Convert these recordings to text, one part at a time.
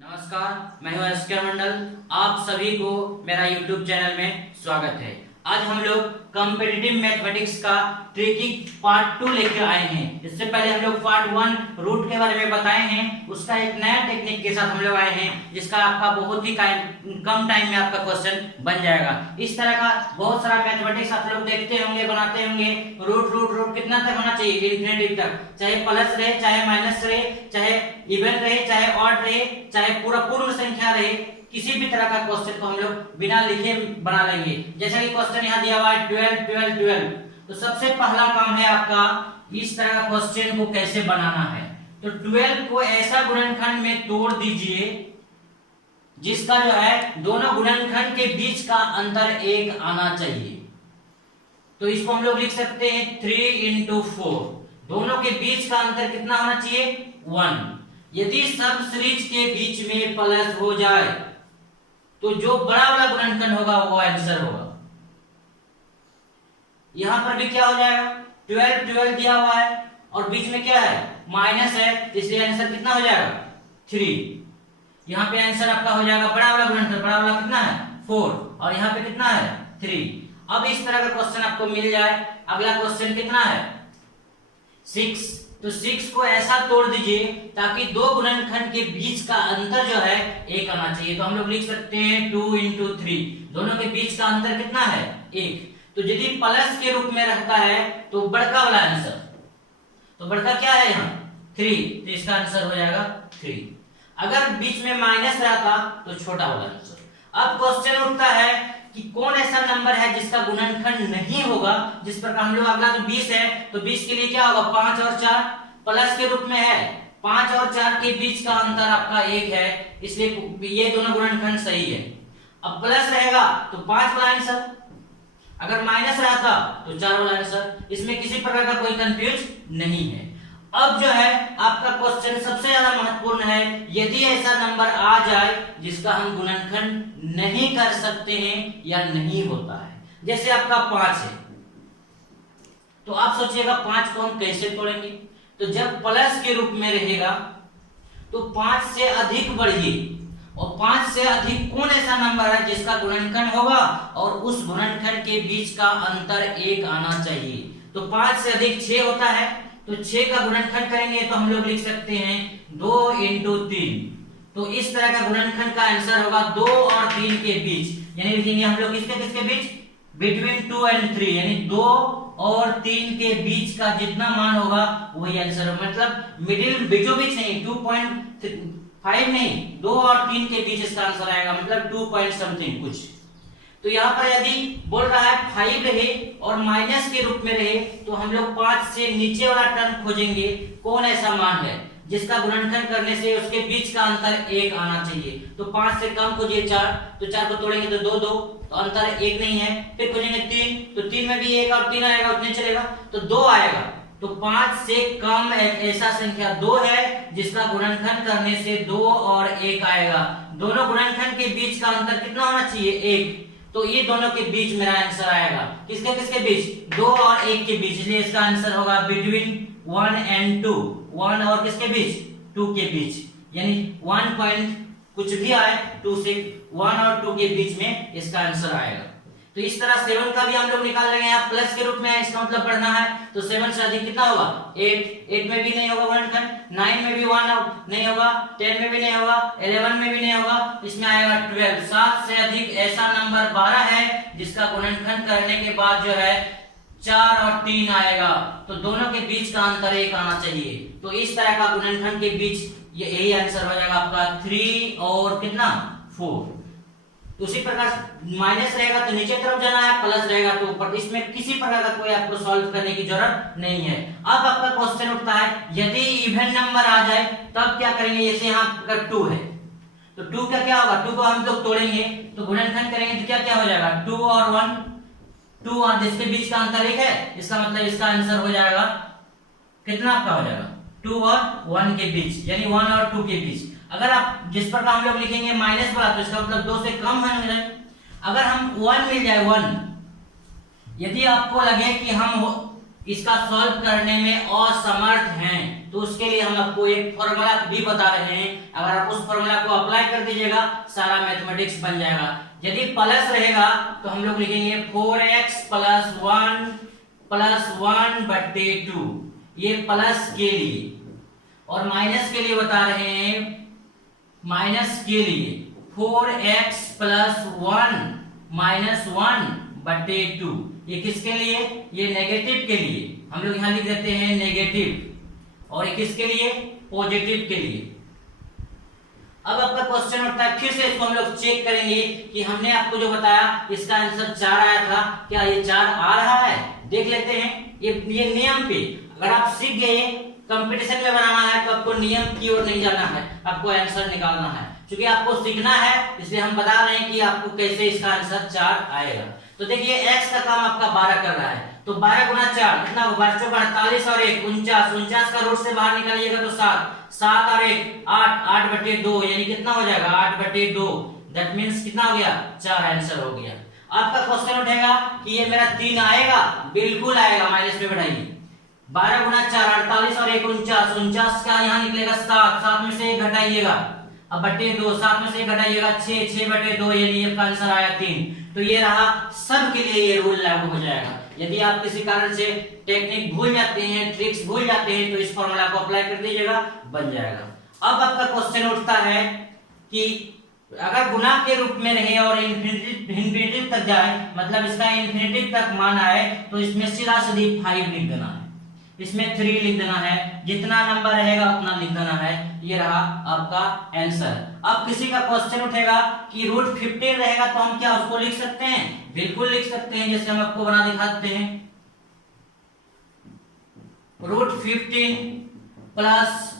नमस्कार, मैं हूं एसके मंडल। आप सभी को मेरा YouTube चैनल में स्वागत है। आज हम लोग कॉम्पिटिटिव मैथमेटिक्स का ट्रिकी पार्ट 2 लेकर आए हैं। इससे पहले हम लोग पार्ट 1 रूट के बारे में बताए हैं, उसका एक नया टेक्निक के साथ हम लोग आए हैं, जिसका आपका बहुत ही कम टाइम में आपका क्वेश्चन बन जाएगा। इस तरह का बहुत सारा मैथमेटिक्स आप लोग देखते होंगे, बनाते होंगे। रूट रूट रूट कितना तक होना चाहिए? इन्फिनिटी तक, चाहे प्लस रहे, चाहे माइनस रहे, चाहे इवन रहे, चाहे ऑड रहे, चाहे पूरा पूर्ण संख्या रहे, किसी भी तरह का क्वेश्चन को हम लोग बिना लिखे बना लेंगे। जैसा कि क्वेश्चन यहाँ दिया हुआ है 12 12 12, तो सबसे पहला काम है आपका इस तरह का क्वेश्चन को कैसे बनाना है। तो 12 को ऐसा गुणनखंड में तोड़ दीजिए जिसका जो है दोनों गुणनखंड के बीच का अंतर 1 आना चाहिए। तो इसको हम लोग लिख सकते हैं 3 × 4। दोनों के बीच का अंतर कितना होना चाहिए? 1। यदि सब सीरीज के बीच में प्लस हो जाए तो जो बड़ा वाला गुणनखंड होगा वो आंसर होगा। यहां पर भी क्या हो जाएगा? 12 12 दिया हुआ है और बीच में क्या है? माइनस है, इसलिए आंसर कितना हो जाएगा? 3। यहाँ पे आंसर आपका हो जाएगा बड़ा वाला गुणनखंड, बड़ा वाला कितना है? 4, और यहाँ पे कितना है? 3। अब इस तरह का क्वेश्चन आपको मिल जाए। अगला क्वेश्चन कितना है? 6। तो 6 को ऐसा तोड़ दीजिए ताकि दो गुणनखंड के बीच का अंतर जो है 1 आना चाहिए। तो हम लोग लिख सकते हैं 2 × 3। दोनों के बीच का अंतर कितना है? 1। तो यदि प्लस के रूप में रहता है तो बड़का वाला आंसर, तो बड़का क्या है यहाँ? 3, तो इसका आंसर हो जाएगा 3। अगर बीच में माइनस रहता तो छोटा वाला आंसर। अब क्वेश्चन उठता है कि कौन ऐसा नंबर है जिसका गुणनखंड नहीं होगा। जिस प्रकार हम लोग अगला जो 20 है, तो 20 के लिए क्या होगा? 5 और 4 प्लस के रूप में है। 5 और 4 के बीच का अंतर आपका 1 है, इसलिए ये दोनों गुणनखंड सही है। अब प्लस रहेगा तो 5 वाला आंसर, अगर माइनस रहता तो 4 वाला आंसर। इसमें किसी प्रकार का कोई कंफ्यूज नहीं है। अब जो है आपका क्वेश्चन सबसे ज्यादा महत्वपूर्ण है। यदि ऐसा नंबर आ जाए जिसका हम गुणनखंड नहीं कर सकते हैं या नहीं होता है, जैसे आपका 5 है, तो आप सोचिएगा 5 को हम कैसे तोड़ेंगे। तो जब प्लस के रूप में रहेगा तो 5 से अधिक बढ़िए, और 5 से अधिक कौन ऐसा नंबर है जिसका गुणनखंड होगा और उस गुणनखंड के बीच का अंतर 1 आना चाहिए। तो 5 से अधिक 6 होता है, तो 6 का गुणनखंड करेंगे तो हम लोग लिख सकते हैं 2 × 3। तो इस तरह का गुणनखंड का आंसर होगा 2 और 3 के बीच, यानी लिखेंगे हम लोग किसके किसके बीच? बिटवीन 2 और 3, यानी 2 और 3 के बीच का जितना मान होगा वही आंसर होगा। मतलब मिडिल, बीचों बीच नहीं, 2.5 नहीं, 2 और 3 के बीच इसका आंसर आएगा, मतलब 2 पॉइंट समथिंग कुछ। तो यहाँ पर यदि बोल रहा है 5 रहे और माइनस के रूप में रहे, तो हम लोग 5 से नीचे वाला टर्म खोजेंगे। कौन ऐसा मान है जिसका गुणनखंड करने से उसके बीच का अंतर 1 आना चाहिए। तो 5 से कम खोजिए 4, तो 4 को तोड़ेंगे तो 2 2, तो अंतर 1 नहीं है। फिर खोजेंगे 3, तो 3 में भी 1 और 3 आएगा, उतने चलेगा, तो 2 आएगा। तो 5 से कम एक ऐसा संख्या 2 है जिसका गुणनखंड करने से 2 और 1 आएगा। दोनों गुणनखंड के बीच का अंतर कितना होना चाहिए? 1। तो ये दोनों के बीच मेरा आंसर आएगा। किसके किसके बीच? 2 और 1 के बीच, इसलिए इसका आंसर होगा बिटवीन 1 और 2। 1 और किसके बीच? 2 के बीच, यानी 1 पॉइंट कुछ भी आए, 2 से 1 और 2 के बीच में इसका आंसर आएगा। तो इस तरह 7 का भी हम लोग निकाल लेंगे। यहाँ प्लस के रूप में है, इसका मतलब बढ़ना है, तो 7 से अधिक कितना होगा? 8। 8 में भी नहीं होगा गुणनखंड, 9 में भी 1 नहीं होगा, 10 में भी नहीं होगा, 11 में भी नहीं होगा, इसमें आएगा 12। 7 से अधिक ऐसा नंबर 12 है जिसका गुणनखंड करने के बाद जो है 4 और 3 आएगा। तो दोनों के बीच का अंतर 1 आना चाहिए। तो इस तरह का गुणनखंड के बीच यही आंसर हो जाएगा आपका 3 और कितना? 4। उसी प्रकार माइनस रहेगा तो नीचे तरफ जाना है, प्लस रहेगा तो ऊपर। इसमें किसी प्रकार का कोई आपको सॉल्व करने की जरूरत नहीं है। अब आपका क्वेश्चन उठता है यदि इवन नंबर आ जाए तब क्या करेंगे। जैसे यहाँ अगर 2 है तो 2 का क्या होगा? 2 को हम लोग तोड़ेंगे तो गुणनखंड करेंगे तो क्या क्या हो जाएगा? 2 और 1, 2 और जिसके बीच का अंतर 1 है, इसका मतलब इसका आंसर हो जाएगा कितना आपका हो जाएगा? 2 और 1 के बीच, यानी 1 और 2 के बीच। अगर आप जिस प्रकार हम लोग लिखेंगे माइनस वाला, तो इसका मतलब 2 से कम है। अगर हम 1 मिल जाए 1, यदि आपको लगे कि हम इसका सॉल्व करने में असमर्थ हैं, तो उसके लिए हम आपको एक फॉर्मूला भी बता रहे हैं। अगर आप उस फॉर्मूला को अप्लाई कर दीजिएगा सारा मैथमेटिक्स बन जाएगा। यदि प्लस रहेगा तो हम लोग लिखेंगे 4x प्लस 1 बट्टे 2, ये प्लस के लिए। और माइनस के लिए बता रहे हैं, माइनस के लिए 4x प्लस 1 माइनस 1 बट्टे 2, ये किसके लिए? ये नेगेटिव के लिए। हम लोग यहां लिख देते हैं नेगेटिव। और ये किसके लिए? पॉजिटिव के लिए। अब आपका क्वेश्चन उठता है, फिर से इसको हम लोग चेक करेंगे कि हमने आपको जो बताया इसका आंसर 4 आया था, क्या ये 4 आ रहा है? देख लेते हैं। ये नियम पे अगर आप सीख गए, कंपटीशन में बनाना है तो आपको नियम की ओर नहीं जाना है, आपको आंसर निकालना है। क्योंकि आपको सीखना है इसलिए हम बता रहे हैं कि आपको कैसे इसका आंसर 4 आएगा। तो देखिए x का काम आपका 12 कर रहा है, तो 12 गुना 4 कितना होगा? 48 और 1 49, 49 का रूट से बाहर निकालिएगा तो 7, 7 और 1 8, 8 बटे 2 यानी कितना हो जाएगा? 8 बटे 2, दैट मींस कितना हो गया? 4 आंसर हो गया। आपका क्वेश्चन उठेगा कि ये मेरा 3 आएगा? बिल्कुल आएगा, माइनस में बढ़ाइए। 12 गुना 4 48 और 1 49, 49 का यहाँ निकलेगा 7, 7 में से 1 घटाइएगा, अब बटे 2, 7 में से 1 घटाइएगा 6, 6 बटे 2 यानी आपका आंसर आया 3। तो ये रहा, सब के लिए ये रूल लागू हो जाएगा। यदि आप किसी कारण से टेक्निक भूल जाते हैं, ट्रिक्स भूल जाते हैं, तो इस फॉर्मूला को अप्लाई कर दीजिएगा, बन जाएगा। अब आपका क्वेश्चन उठता है कि अगर गुना के रूप में रहे और इंफिनिटी तक जाए, मतलब इसका इंफिनिटी तक मान आए, तो इसमें सीधा सीधी 5 लिख देना है, इसमें 3 लिख देना है, जितना नंबर रहेगा उतना लिख देना है। ये रहा आपका आंसर। अब किसी का क्वेश्चन उठेगा कि रूट 15 रहेगा तो हम क्या उसको लिख सकते हैं? बिल्कुल लिख सकते हैं, जैसे हम आपको बना दिखाते हैं। रूट 15 प्लस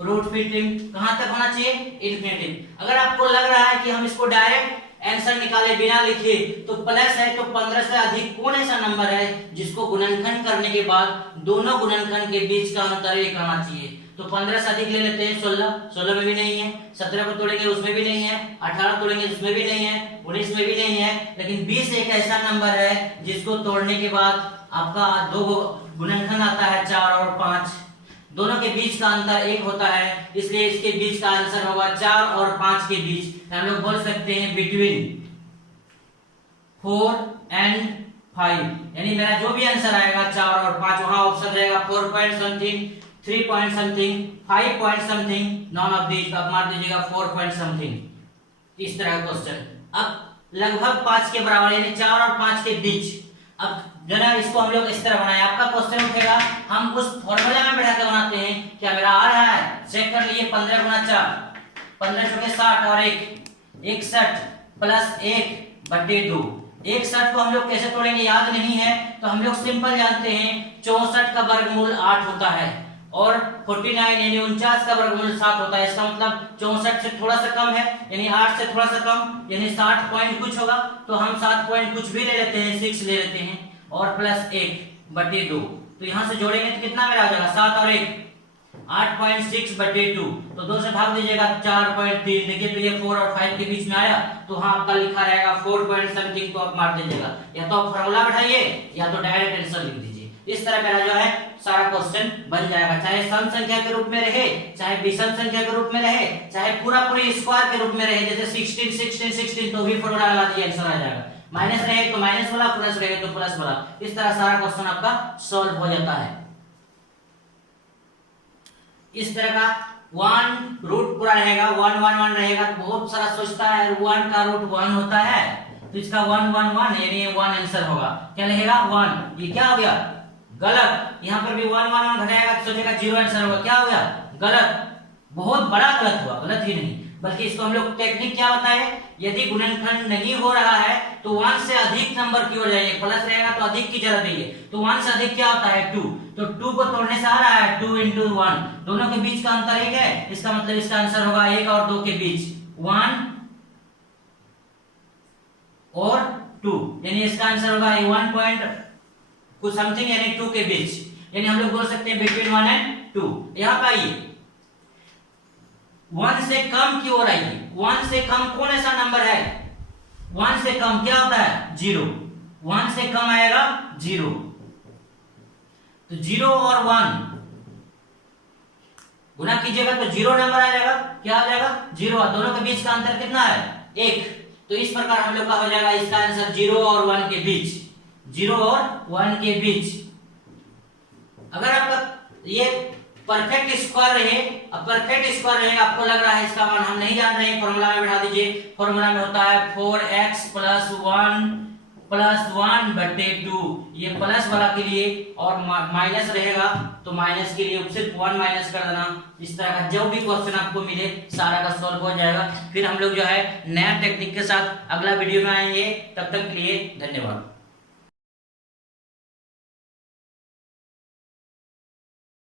रूट 15 कहां तक होना चाहिए? इन्फिनिटी। अगर आपको लग रहा है कि हम इसको डायरेक्ट आंसर निकाले बिना लिखे तो प्लस है, तो 15 से अधिक कौन ऐसा नंबर है जिसको गुणनखंड करने के बाद दोनों गुणनखंड के बीच का अंतर 1 आना चाहिए? तो 15 से अधिक ले लेते हैं 16, 16 में भी नहीं है, 17 को तोड़ेंगे उसमें भी नहीं है, 18 तोड़ेंगे उसमें भी नहीं है, 19 में भी नहीं है, लेकिन 20 एक ऐसा नंबर है जिसको तोड़ने के बाद आपका दो गुणनखंड आता है 4 और 5, दोनों के बीच का अंतर 1 होता है, इसलिए इसके बीच का आंसर होगा 4 और 5 के बीच। हम लोग बोल सकते हैं बिटवीन 4 एंड 5, यानी मेरा जो भी आंसर आएगा 4 और 5, वहां ऑप्शन रहेगा 4 point something, 3 point something, 5 point something, none of these. आप मार दीजिएगा 4 पॉइंट समथिंग, इस तरह का क्वेश्चन। अब लगभग 5 के बराबर यानी 4 और 5 के बीच। अब जना इसको हम लोग इस तरह बनाए, आपका क्वेश्चन उठेगा, हम उस फॉर्मूला में बैठा के बनाते हैं। क्या मेरा आ रहा है? चेक कर लिए। 15 गुना 4 15 चौके 60 और 1 61 प्लस 1 बटे 2। 61 को हम लोग कैसे तोड़ेंगे याद नहीं है, तो हम लोग सिंपल जानते हैं 64 का वर्गमूल 8 होता है और 49 यानी 49 का वर्गमूल 7 होता है। इसका मतलब 64 से थोड़ा सा कम है, यानी 8 से थोड़ा सा कम, यानी 60 पॉइंट कुछ होगा, तो हम 7 पॉइंट कुछ भी ले लेते हैं, 6 ले लेते हैं, और प्लस 1 बटे 2। तो यहां से जोड़ेंगे तो कितना मेरा आ जाएगा? 7 और 1 8.6 बटे 2, तो 2 से भाग दीजिएगा 4.3। देखिए तो ये 4 और 5 के बीच में आया, तो वहां आपका लिखा रहेगा 4 पॉइंट समथिंग, तो आप मार दीजिएगा, या तो आप फॉर्मूला बैठाइए या तो डायरेक्ट आंसर लिख दीजिए। इस तरह मेरा जो है सारा क्वेश्चन बन जाएगा, चाहे सम संख्या के रूप में रहे, चाहे विषम संख्या के रूप में रहे, चाहे पूरा पूरी स्क्वायर के रूप में रहे, जैसे 16 16 16, तो भी फॉर्मूला लगा दिए आंसर आ जाएगा। माइनस रहे तो माइनस वाला, प्लस रहे तो प्लस वाला, इस तरह सारा क्वेश्चन आपका सॉल्व हो जाता है। इस तरह का 1 रूट पूरा रहेगा, 1 1 1 रहेगा, तो बहुत सारा सोचता है 1 का रूट 1 होता है, तो इसका 1 1 1 यानी 1 आंसर होगा। क्या रहेगा? 1। ये क्या हो गया? गलत। यहाँ पर भी 1 1 1 घटाएगा तो सोचेगा 0 आंसर होगा, क्या हो गया? गलत। बहुत बड़ा गलत हुआ, गलत ही नहीं, बल्कि इसको हम लोग टेक्निक क्या बताए, यदि गुणनखंड नहीं हो रहा है तो 1 से अधिक नंबर की ओर जाइए, प्लस रहेगा तो अधिक की जरूरत है, तो 1 से अधिक क्या होता है? 2, तो 2 को तोड़ने से आ रहा है 2 into 1, दोनों के बीच का अंतर 1 है, इसका मतलब इसका आंसर होगा 1 और 2 के बीच 1 और 2, यानी इसका आंसर होगा 1 पॉइंट कुछ समथिंग यानी 2 के बीच, यानी हम लोग बोल सकते हैं बिटवीन 1 एंड 2। यहां पर आइए 1 से कम की ओर आइए, 1 से कम कौन ऐसा नंबर है? 1 से कम क्या होता है? 0। 1 से कम आएगा 0, तो 0 और 1 गुना कीजिएगा तो 0 नंबर आ जाएगा, क्या हो जाएगा 0, और दोनों के बीच का अंतर कितना है 1। तो इस प्रकार हम लोग का हो जाएगा इसका आंसर 0 और 1 के बीच, 0 और 1 के बीच। अगर आपका ये परफेक्ट स्क्वायर रहे, अब परफेक्ट स्क्वायर रहे आपको लग रहा है इसका मान हम नहीं जान रहे हैं, फॉर्मूला में बैठा दीजिए। फॉर्मूला में होता है 4x + 1 + 1/2, ये प्लस वाला के लिए, और माइनस रहेगा तो माइनस के लिए सिर्फ 1 माइनस कर देना। इस तरह का जो भी क्वेश्चन आपको मिले सारा का सॉल्व हो जाएगा। फिर हम लोग जो है नया टेक्निक के साथ अगला वीडियो में आएंगे, तब तक के लिए धन्यवाद।